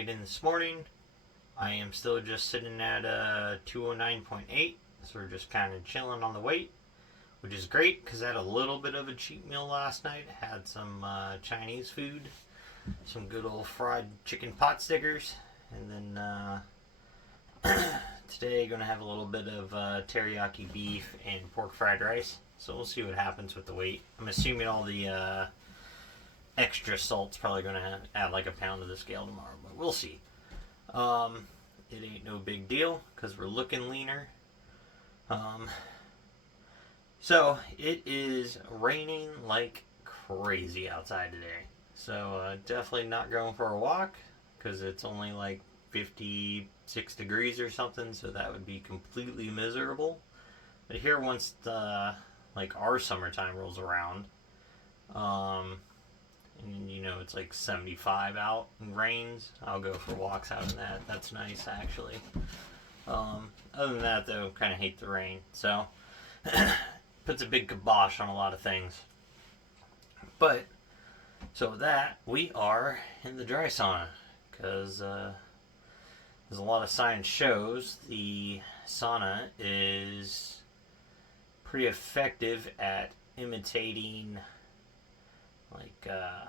weighed in this morning. I am still just sitting at 209.8, so we're just kind of chilling on the weight, which is great because I had a little bit of a cheat meal last night. Had some Chinese food, some good old fried chicken pot stickers, and then today going to have a little bit of teriyaki beef and pork fried rice. So we'll see what happens with the weight. I'm assuming all the extra salt's probably going to add like a pound to the scale tomorrow, but we'll see. It ain't no big deal because we're looking leaner. So it is raining like crazy outside today. So definitely not going for a walk because it's only like 56 degrees or something, so that would be completely miserable. But here once like our summertime rolls around, and you know it's like 75 out and rains, I'll go for walks out in that. That's nice actually. Other than that though, kind of hate the rain, so puts a big kibosh on a lot of things. But so with that, we are in the dry sauna because there's a lot of science shows the sauna is pretty effective at imitating like I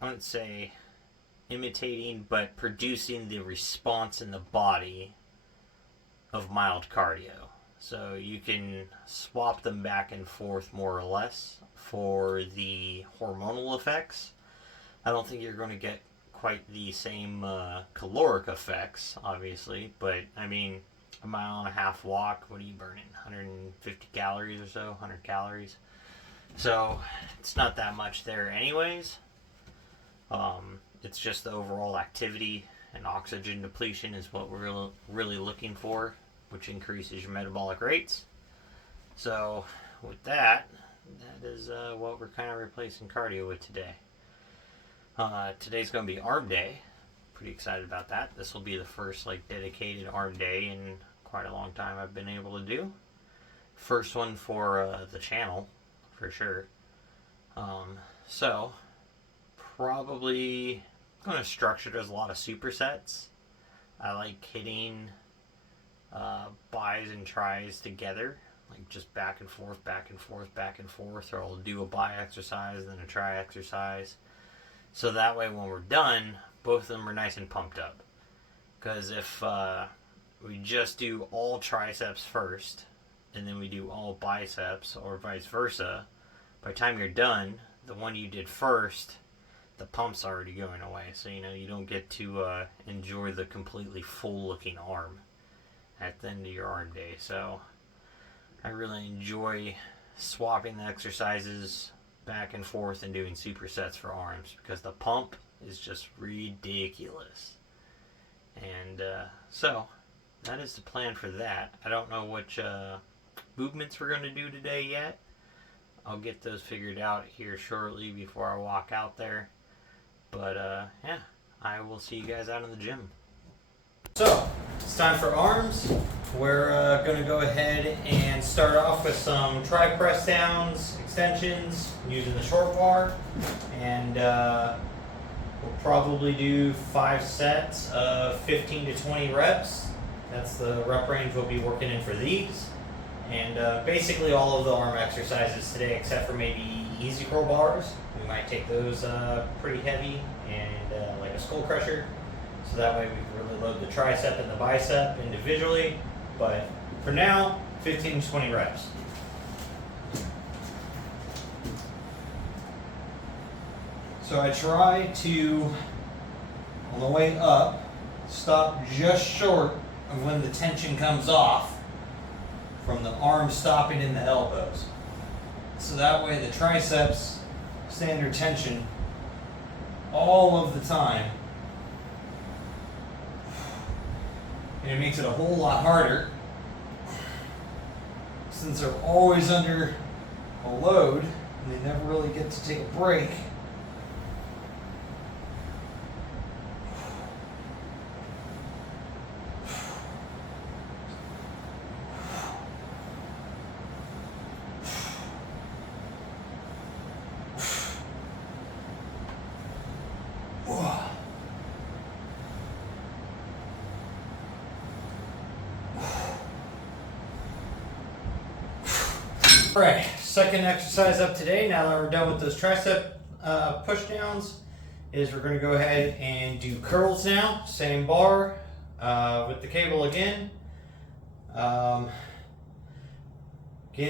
wouldn't say imitating, but producing the response in the body of mild cardio. So you can swap them back and forth more or less for the hormonal effects. I don't think you're going to get quite the same caloric effects, obviously, but I mean, a mile and a half walk, what are you burning? 150 calories or so, 100 calories. So it's not that much there anyways. It's just the overall activity and oxygen depletion is what we're really looking for, which increases your metabolic rates. So with that is what we're kind of replacing cardio with today. Today's going to be arm day. Pretty excited about that. This will be the first like dedicated arm day in quite a long time I've been able to do. First one for the channel, for sure. So probably going to structure it as a lot of supersets. I like hitting bis and tris together, like just back and forth, back and forth, back and forth, or I'll do a bi exercise, then a tri exercise. So that way when we're done, both of them are nice and pumped up. Because if we just do all triceps first, and then we do all biceps, or vice versa, by the time you're done, the one you did first, the pump's already going away. So, you know, you don't get to enjoy the completely full-looking arm at the end of your arm day. So, I really enjoy swapping the exercises back and forth and doing supersets for arms because the pump is just ridiculous. And so that is the plan for that. I don't know which movements we're going to do today yet. I'll get those figured out here shortly before I walk out there. But yeah, I will see you guys out in the gym. So it's time for arms. We're going to go ahead and start off with some tri press downs, extensions using the short bar, and we'll probably do 5 sets of 15 to 20 reps. That's the rep range we'll be working in for these. And basically all of the arm exercises today, except for maybe easy curl bars. We might take those pretty heavy and like a skull crusher. So that way we can really load the tricep and the bicep individually. But for now, 15 to 20 reps. So I try to, on the way up, stop just short of when the tension comes off from the arms stopping in the elbows. So that way the triceps stay under tension all of the time. And it makes it a whole lot harder since they're always under a load and they never really get to take a break. All right, second exercise up today, now that we're done with those tricep push downs, is we're going to go ahead and do curls now. Same bar with the cable again. Again,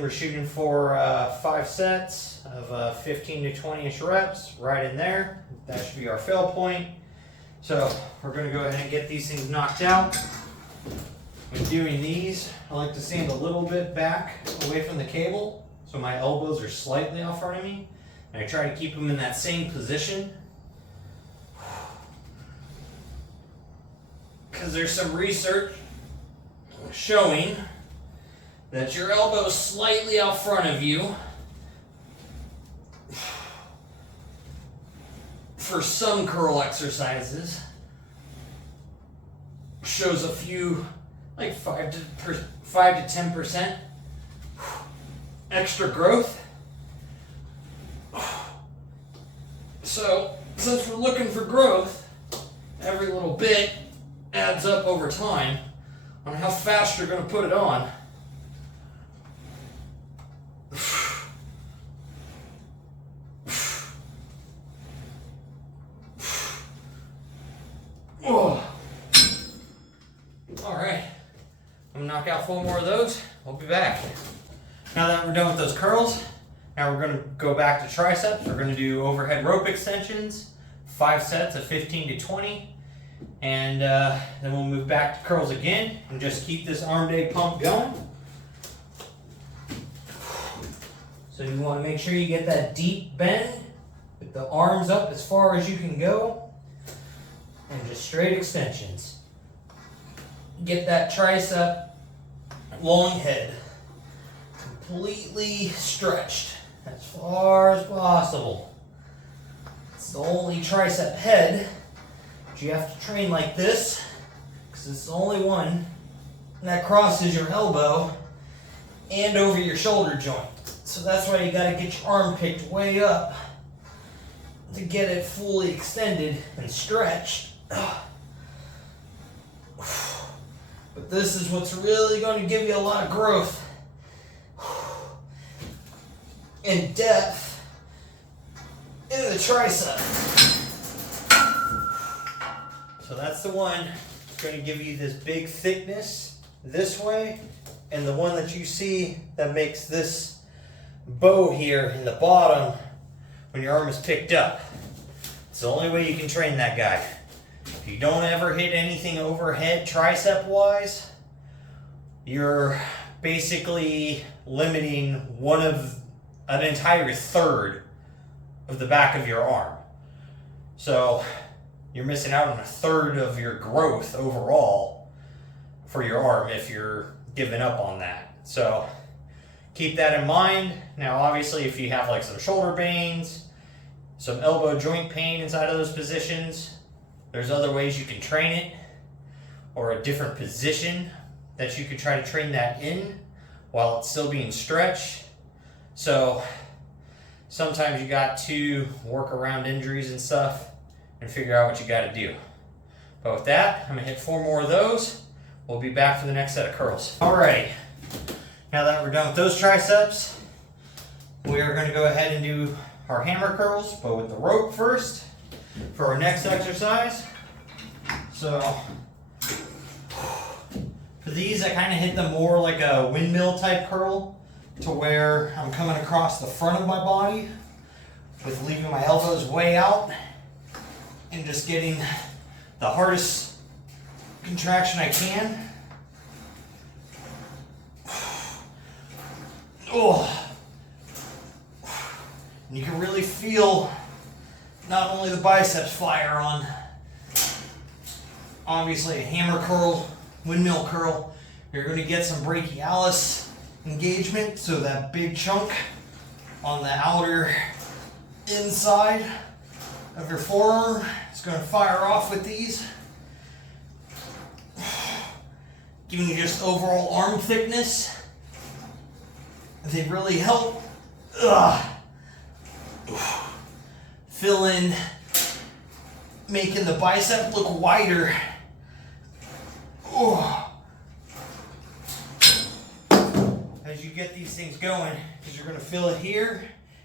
we're shooting for 5 sets of 15 to 20-ish reps right in there. That should be our fail point. So we're going to go ahead and get these things knocked out. When doing these, I like to stand a little bit back away from the cable so my elbows are slightly off front of me. And I try to keep them in that same position. Because there's some research showing that your elbows slightly out front of you for some curl exercises shows a few, like 5 to 10% extra growth. So since we're looking for growth, every little bit adds up over time on how fast you're going to put it on. Oh. All right, I'm gonna knock out 4 more of those. We'll be back. Now that we're done with those curls, now we're gonna go back to triceps. We're gonna do overhead rope extensions, 5 sets of 15 to 20. And then we'll move back to curls again and just keep this arm day pump going. So you want to make sure you get that deep bend with the arms up as far as you can go and just straight extensions. Get that tricep long head completely stretched as far as possible. It's the only tricep head you have to train like this because it's the only one that crosses your elbow and over your shoulder joint. So that's why you got to get your arm picked way up to get it fully extended and stretched. But this is what's really going to give you a lot of growth and depth in the tricep. So that's the one that's going to give you this big thickness this way, and the one that you see that makes this bow here in the bottom when your arm is picked up. It's the only way you can train that guy. If you don't ever hit anything overhead tricep wise, you're basically limiting an entire third of the back of your arm. So you're missing out on a third of your growth overall for your arm if you're giving up on that. So keep that in mind. Now obviously if you have like some shoulder pains, some elbow joint pain inside of those positions, there's other ways you can train it, or a different position that you could try to train that in while it's still being stretched. So sometimes you got to work around injuries and stuff and figure out what you got to do. But with that, I'm gonna hit 4 more of those. We'll be back for the next set of curls. All right, now that we're done with those triceps, we are gonna go ahead and do our hammer curls, but with the rope first for our next exercise. So for these, I kind of hit them more like a windmill type curl, to where I'm coming across the front of my body with leaving my elbows way out and just getting the hardest contraction I can. Oh. And you can really feel not only the biceps fire on, obviously a hammer curl, windmill curl, you're going to get some brachialis engagement, so that big chunk on the outer inside of your forearm is going to fire off with these, giving you just overall arm thickness. They really help fill in, making the bicep look wider. as you get these things going, because you're going to feel it here,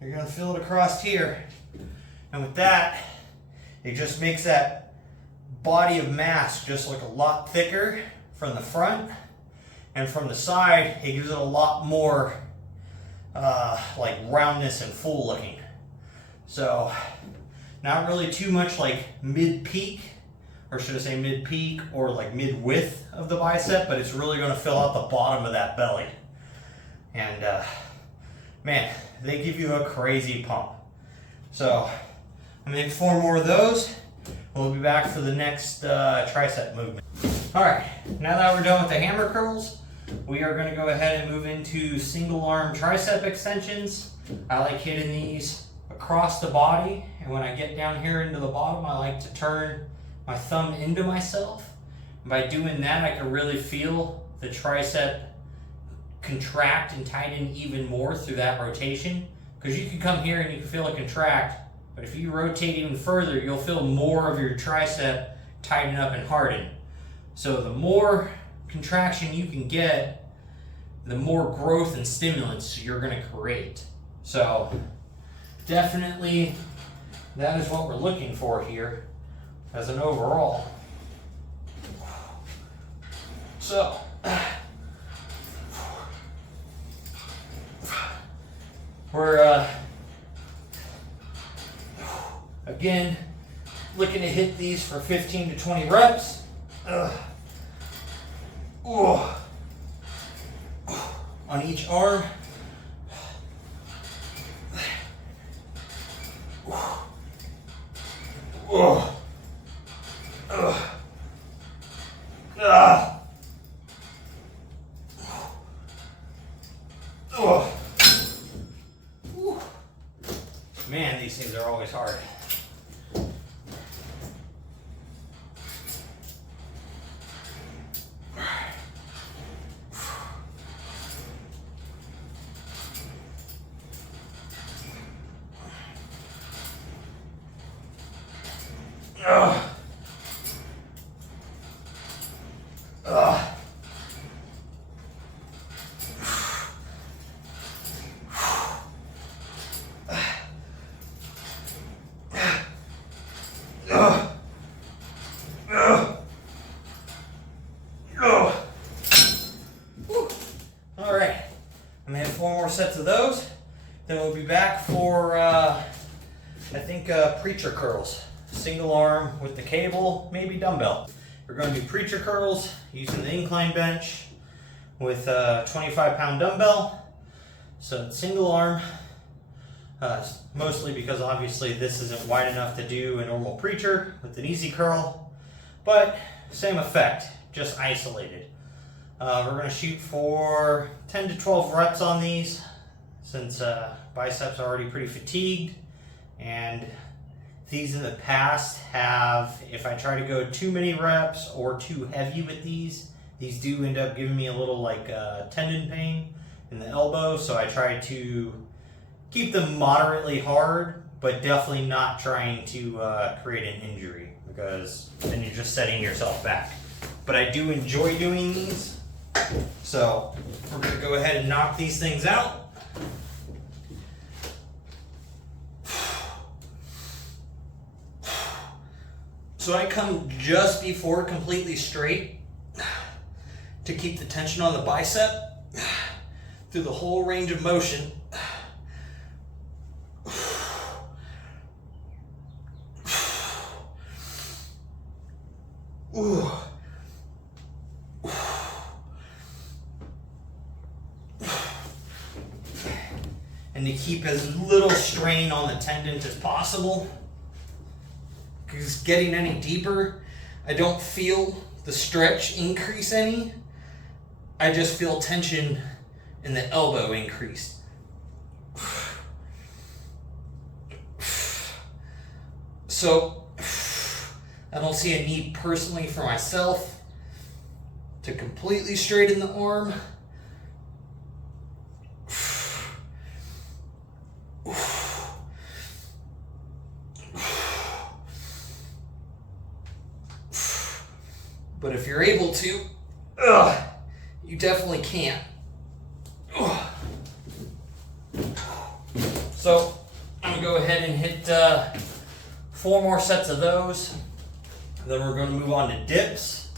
you're going to feel it across here. And with that, it just makes that body of mass just look a lot thicker from the front, and from the side, it gives it a lot more like roundness and full looking. So not really too much like mid-peak, or should I say mid-peak or like mid-width of the bicep, but it's really going to fill out the bottom of that belly. And man, they give you a crazy pump. So I'm going to do 4 more of those. We'll be back for the next tricep movement. All right, now that we're done with the hammer curls, we are going to go ahead and move into single arm tricep extensions. I like hitting these across the body, and when I get down here into the bottom, I like to turn my thumb into myself. And by doing that, I can really feel the tricep contract and tighten even more through that rotation. Because you can come here and you can feel it contract, but if you rotate even further, you'll feel more of your tricep tighten up and harden. So the more contraction you can get, the more growth and stimulants you're going to create. So definitely that is what we're looking for here as an overall. So we're again looking to hit these for 15 to 20 reps. On each arm. Man, these things are always hard. All right, I'm gonna have 4 more sets of those. Then we'll be back for, I think, preacher curls. Single arm with the cable, maybe dumbbell. We're going to do preacher curls using the incline bench with a 25-pound dumbbell. So it's single arm, mostly because obviously this isn't wide enough to do a normal preacher with an easy curl, but same effect, just isolated. We're going to shoot for 10 to 12 reps on these, since biceps are already pretty fatigued, and these in the past have, if I try to go too many reps or too heavy with these do end up giving me a little like tendon pain in the elbow, so I try to keep them moderately hard, but definitely not trying to create an injury, because then you're just setting yourself back. But I do enjoy doing these, so we're going to go ahead and knock these things out. So I come just before completely straight to keep the tension on the bicep through the whole range of motion. And to keep as little strain on the tendon as possible. Because getting any deeper, I don't feel the stretch increase any. I just feel tension in the elbow increase. So I don't see a need personally for myself to completely straighten the arm. But if you're able to, you definitely can. So I'm gonna go ahead and hit 4 more sets of those. Then we're gonna move on to dips.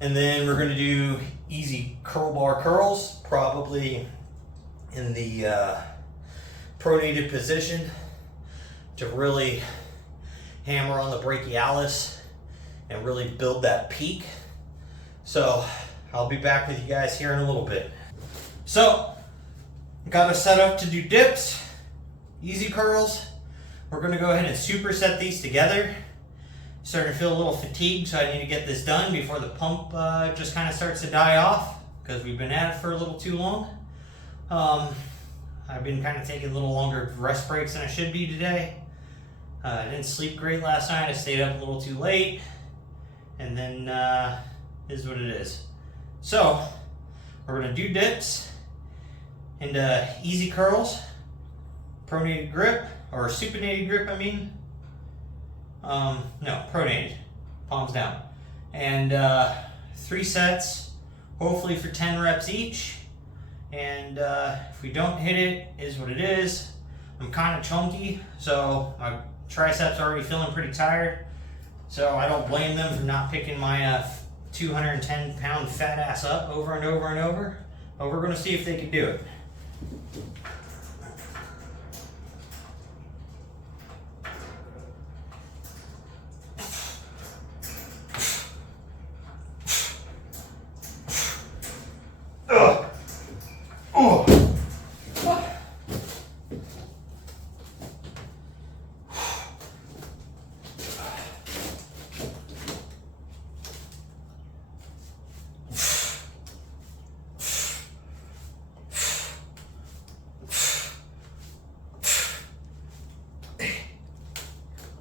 And then we're gonna do easy curl bar curls, probably in the pronated position to really hammer on the brachialis and really build that peak. So I'll be back with you guys here in a little bit. So got us set up to do dips, easy curls. We're gonna go ahead and superset these together. Starting to feel a little fatigued, so I need to get this done before the pump just kind of starts to die off, because we've been at it for a little too long. I've been kind of taking a little longer rest breaks than I should be today. I didn't sleep great last night. I stayed up a little too late, and then is what it is. So we're gonna do dips into easy curls, pronated grip, or supinated grip, I mean. No, pronated, palms down. And 3 sets, hopefully for 10 reps each. And if we don't hit it, is what it is. I'm kind of chunky, so my triceps are already feeling pretty tired. So I don't blame them for not picking my 210-pound fat ass up over and over and over. But we're gonna see if they can do it.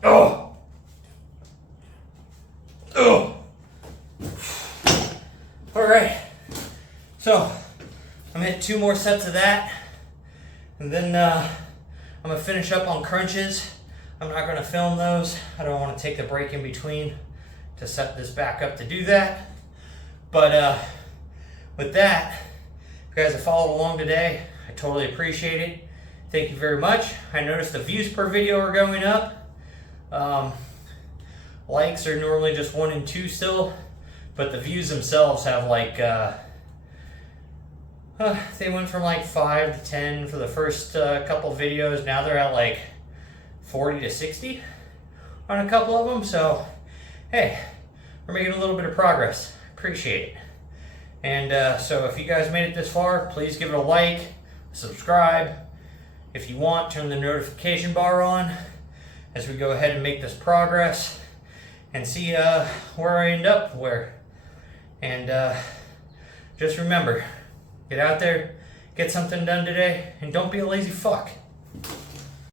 Oh! Oh! Alright, so I'm hitting 2 more sets of that, and then I'm going to finish up on crunches. I'm not going to film those. I don't want to take the break in between to set this back up to do that. But with that, if you guys have followed along today, I totally appreciate it. Thank you very much. I noticed the views per video are going up. Likes are normally just 1 and 2 still, but the views themselves have like they went from like 5 to 10 for the first couple videos. Now they're at like 40 to 60 on a couple of them. So hey, we're making a little bit of progress. Appreciate it. And so if you guys made it this far, please give it a like, subscribe. If you want, turn the notification bar on as we go ahead and make this progress and see where I end up and just remember, get out there, get something done today, and don't be a lazy fuck.